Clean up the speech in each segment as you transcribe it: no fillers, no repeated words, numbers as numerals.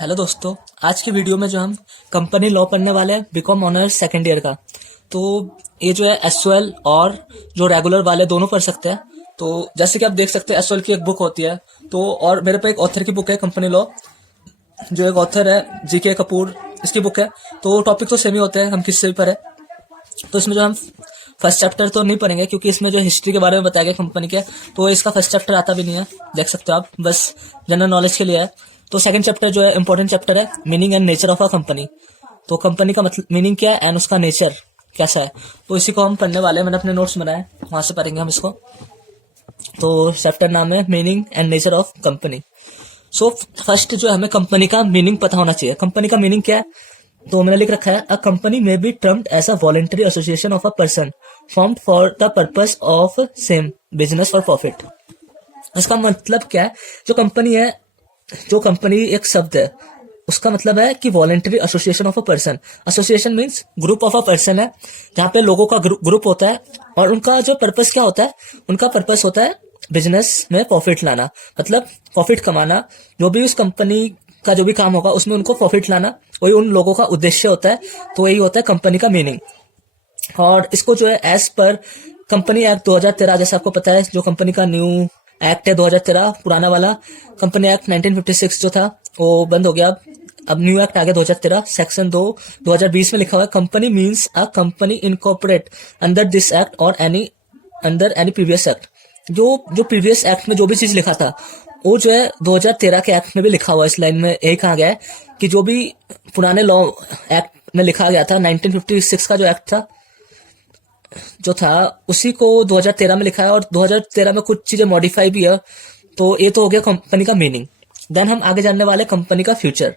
Hello दोस्तों, आज की वीडियो में जो हम कंपनी लॉ पढ़ने वाले हैं बीकॉम ऑनर्स सेकेंड ईयर का। तो ये जो है एसओएल और जो रेगुलर वाले दोनों पढ़ सकते हैं। तो जैसे कि आप देख सकते हैं एसओएल की एक बुक होती है, तो और मेरे पे एक ऑथर की बुक है कंपनी लॉ, जो एक ऑथर है जीके कपूर, इसकी बुक है। तो टॉपिक तो सेम ही होते हैं, हम किससे भी पढ़े। तो इसमें जो हम फर्स्ट चैप्टर तो नहीं पढ़ेंगे क्योंकि इसमें जो हिस्ट्री के बारे में बताया गया कंपनी के, तो इसका फर्स्ट चैप्टर आता भी नहीं है, देख सकते हो आप, बस जनरल नॉलेज के लिए है। तो सेकंड चैप्टर जो है इंपॉर्टेंट चैप्टर है, meaning and nature of a company. तो कंपनी का मतलब मीनिंग क्या है एंड उसका नेचर कैसा है, तो इसी को हम पढ़ने वाले हैं। मैंने अपने नोट्स बनाए, वहां से पढ़ेंगे हम इसको। तो चैप्टर नाम है meaning and nature of company. So first जो हमें कंपनी का मीनिंग पता होना चाहिए। कंपनी का मीनिंग क्या है, तो मैंने लिख रखा है a company may be termed as a voluntary association of a person formed for the purpose of same business for profit. उसका मतलब क्या है, जो कंपनी है, जो कंपनी एक शब्द है, उसका मतलब है कि voluntary association of a person. Association means group of a person है, जहाँ पे लोगों का ग्रुप होता है और उनका जो पर्पस क्या होता है, उनका पर्पस होता है बिजनेस में प्रॉफिट लाना, मतलब प्रॉफिट कमाना। जो भी उस कंपनी का जो भी काम होगा उसमें उनको प्रॉफिट लाना, वही उन लोगों का उद्देश्य होता है। तो यही होता है कंपनी का मीनिंग। और इसको जो है एज पर कंपनी एक्ट 2013, जैसे आपको पता है जो कंपनी का न्यू एक्ट है 2013, पुराना वाला कंपनी एक्ट 1956 जो था वो बंद हो गया। अब न्यू एक्ट आ गया 2013, सेक्शन 2 2020 में लिखा हुआ है company means a company incorporate under this act और any under any previous act. जो प्रीवियस एक्ट में जो भी चीज लिखा था वो जो है 2013 के एक्ट में भी लिखा हुआ है। इस लाइन में यही कहा गया है कि जो भी पुराने लॉ एक्ट में लिखा गया था, 1956 का जो एक्ट था जो था, उसी को 2013 में लिखा है और 2013 में कुछ चीजें मॉडिफाई भी है। तो ये तो हो गया कंपनी का मीनिंग। देन हम आगे जानने वाले कंपनी का फ्यूचर।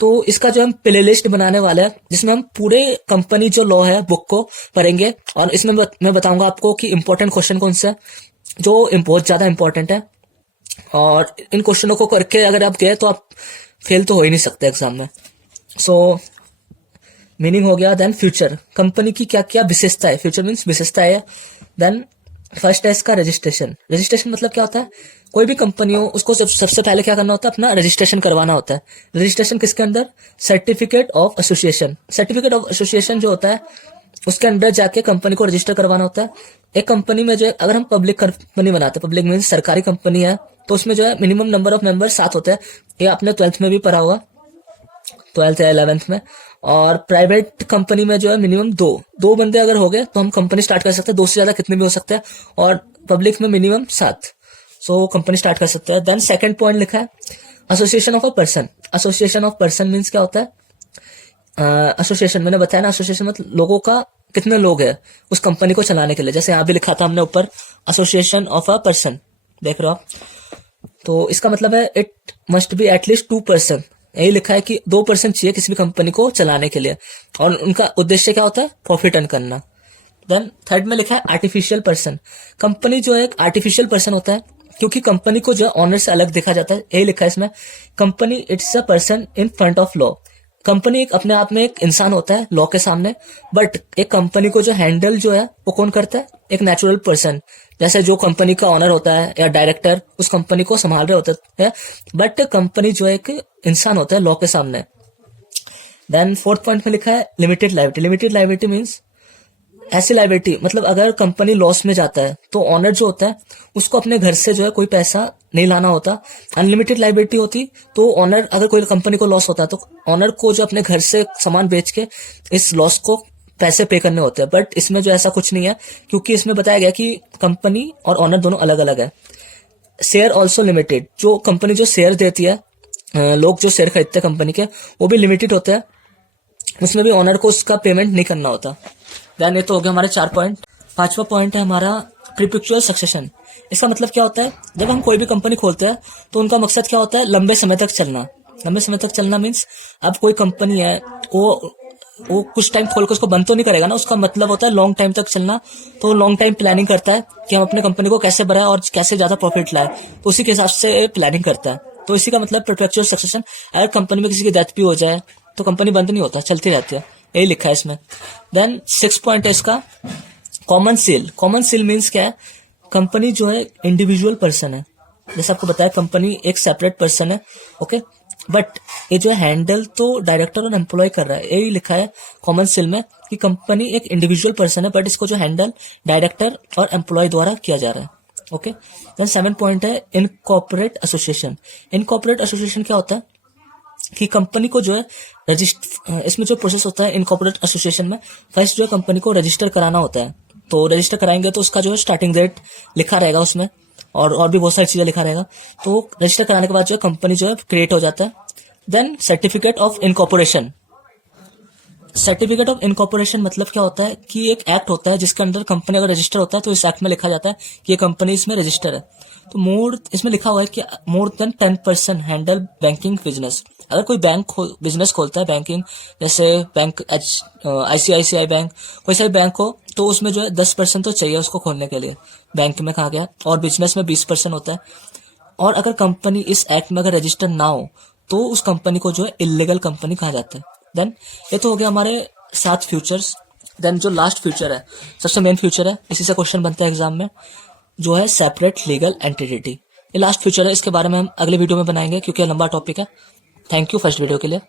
तो इसका जो हम प्ले लिस्ट बनाने वाले हैं, जिसमें हम पूरे कंपनी जो लॉ है बुक को पढ़ेंगे और इसमें मैं बताऊंगा आपको कि इंपॉर्टेंट क्वेश्चन कौन से जो बहुत ज्यादा इंपॉर्टेंट है। और इन क्वेश्चनों को करके अगर आप गए तो आप फेल तो हो ही नहीं सकते एग्जाम में। सो मीनिंग हो गया। देन फ्यूचर, कंपनी की क्या क्या विशेषता है, फ्यूचर मीन्स विशेषता है। देन फर्स्ट है इसका रजिस्ट्रेशन। रजिस्ट्रेशन मतलब क्या होता है, कोई भी कंपनी हो उसको सबसे पहले क्या करना होता है, अपना रजिस्ट्रेशन करवाना होता है। रजिस्ट्रेशन किसके अंदर, certificate of association. Certificate of association जो होता है उसके अंदर जाके कंपनी को रजिस्टर करवाना होता है। एक कंपनी में जो है, अगर हम पब्लिक कंपनी बनाते हैं, पब्लिक मीन्स सरकारी कंपनी है, तो उसमें जो है मिनिमम नंबर ऑफ मेंबर 7 होते हैं। ये आपने 12th में भी पढ़ा होगा, 12th या 11th में। और प्राइवेट कंपनी में जो है मिनिमम दो बंदे अगर हो गए तो हम कंपनी स्टार्ट कर सकते हैं, 2 से ज्यादा कितने भी हो सकते हैं। और पब्लिक में मिनिमम 7, सो कंपनी स्टार्ट कर सकते हैं। देन सेकंड पॉइंट लिखा है association of a person. Association of person means क्या होता है, एसोसिएशन मैंने बताया ना, एसोसिएशन मतलब लोगों का, कितने लोग हैं उस कंपनी को चलाने के लिए। जैसे यहाँ भी लिखा था हमने ऊपर एसोसिएशन ऑफ अ पर्सन, देख रहे हो आप। तो इसका मतलब है इट मस्ट बी एटलीस्ट 2%। यही लिखा है कि 2% चाहिए किसी भी कंपनी को चलाने के लिए, और उनका उद्देश्य क्या होता है, प्रॉफिट अर्न करना। देन थर्ड में लिखा है आर्टिफिशियल पर्सन। कंपनी जो है एक आर्टिफिशियल पर्सन होता है, क्योंकि कंपनी को जो ऑनर से अलग देखा जाता है। यही लिखा है इसमें, company it's a person in front of law. Company एक अपने आप में एक इंसान होता है लॉ के सामने, बट एक कंपनी को जो हैंडल जो है वो कौन करता है, एक नेचुरल पर्सन। जैसे जो कंपनी का ऑनर होता है या डायरेक्टर उस कंपनी को संभाल रहे होते हैं, बट कंपनी जो है एक इंसान होता है लॉ के सामने। देन फोर्थ पॉइंट में लिखा है limited liability. Limited liability means ऐसी लाइबिलिटी, मतलब अगर कंपनी लॉस में जाता है तो ऑनर जो होता है उसको अपने घर से जो है कोई पैसा नहीं लाना होता। अनलिमिटेड लाइबिलिटी होती तो ऑनर, अगर कोई कंपनी को लॉस होता है तो ऑनर को जो अपने घर से सामान बेच के इस लॉस को पैसे पे करने होते हैं। बट इसमें जो ऐसा कुछ नहीं है, क्योंकि इसमें बताया गया कि कंपनी और ऑनर दोनों अलग अलग है। शेयर ऑल्सो लिमिटेड, जो कंपनी जो शेयर देती है, लोग जो शेयर खरीदते हैं कंपनी के, वो भी लिमिटेड होते हैं, उसमें भी ऑनर को उसका पेमेंट नहीं करना होता। देन ये तो हो गया हमारे 4 पॉइंट। 5वां पॉइंट है हमारा प्रीपिक्चुअल सक्सेशन। इसका मतलब क्या होता है, जब हम कोई भी कंपनी खोलते हैं तो उनका मकसद क्या होता है, लंबे समय तक चलना। लंबे समय तक चलना मीन्स अब कोई कंपनी है वो कुछ टाइम खोल कर उसको बंद तो नहीं करेगा ना, उसका मतलब होता है लॉन्ग टाइम तक चलना। तो लॉन्ग टाइम प्लानिंग करता है कि हम अपने कंपनी को कैसे बढ़ाएं और कैसे ज्यादा प्रॉफिट लाए, तो उसी के हिसाब से प्लानिंग करता है। तो इसी का मतलब परपेचुअल सक्सेशन। अगर कंपनी में किसी की डेथ भी हो जाए तो कंपनी बंद नहीं होता, चलती रहती है, यही लिखा है इसमें। देन 6 पॉइंट है इसका common seal. Common seal means क्या है, कंपनी जो है इंडिविजुअल पर्सन है, जैसे आपको बताया कंपनी एक सेपरेट पर्सन है, ओके। बट ये जो है हैंडल तो डायरेक्टर और एम्प्लॉय कर रहा है, यही लिखा है कॉमन सेल में कि कंपनी एक इंडिविजुअल पर्सन है, बट इसको जो हैंडल डायरेक्टर और एम्प्लॉय द्वारा किया जा रहा है। ओके, देन 7 पॉइंट है इनकॉर्पोरेट एसोसिएशन। इनकॉर्पोरेट एसोसिएशन क्या होता है कि कंपनी को जो है रजिस्टर, इसमें जो प्रोसेस होता है इनकॉर्पोरेट एसोसिएशन में, फर्स्ट जो है कंपनी को रजिस्टर कराना होता है। तो रजिस्टर कराएंगे तो उसका जो है स्टार्टिंग डेट लिखा रहेगा उसमें, और भी बहुत सारी चीजें लिखा रहेगा। तो रजिस्टर कराने के बाद जो है कंपनी जो है क्रिएट हो जाता है। Then certificate of incorporation. Certificate of incorporation मतलब क्या होता है कि एक एक्ट होता है जिसके अंदर कंपनी अगर रजिस्टर होता है तो इस एक्ट में लिखा जाता है कि ये कंपनी इसमें रजिस्टर है। तो मोर इसमें लिखा हुआ है कि more than 10% handle banking business. अगर कोई बैंक बिजनेस खोलता है बैंकिंग, जैसे बैंक ICICI बैंक, कोई सा भी बैंक हो, तो उसमें जो है 10% तो चाहिए उसको खोलने के लिए। बैंक में कहा गया, और बिजनेस में 20% होता है। और अगर कंपनी इस एक्ट में अगर रजिस्टर ना हो तो उस कंपनी को जो है इलीगल कंपनी कहा जाता है। देन ये तो हो गया हमारे 7 फ्यूचर्स। देन जो लास्ट फ्यूचर है, सबसे मेन फ्यूचर है, इसी से क्वेश्चन बनता है एग्जाम में, जो है सेपरेट लीगल एंटिटी। ये लास्ट फ्यूचर है, इसके बारे में हम अगले वीडियो में बनाएंगे क्योंकि लंबा टॉपिक है। थैंक यू फर्स्ट वीडियो के लिए।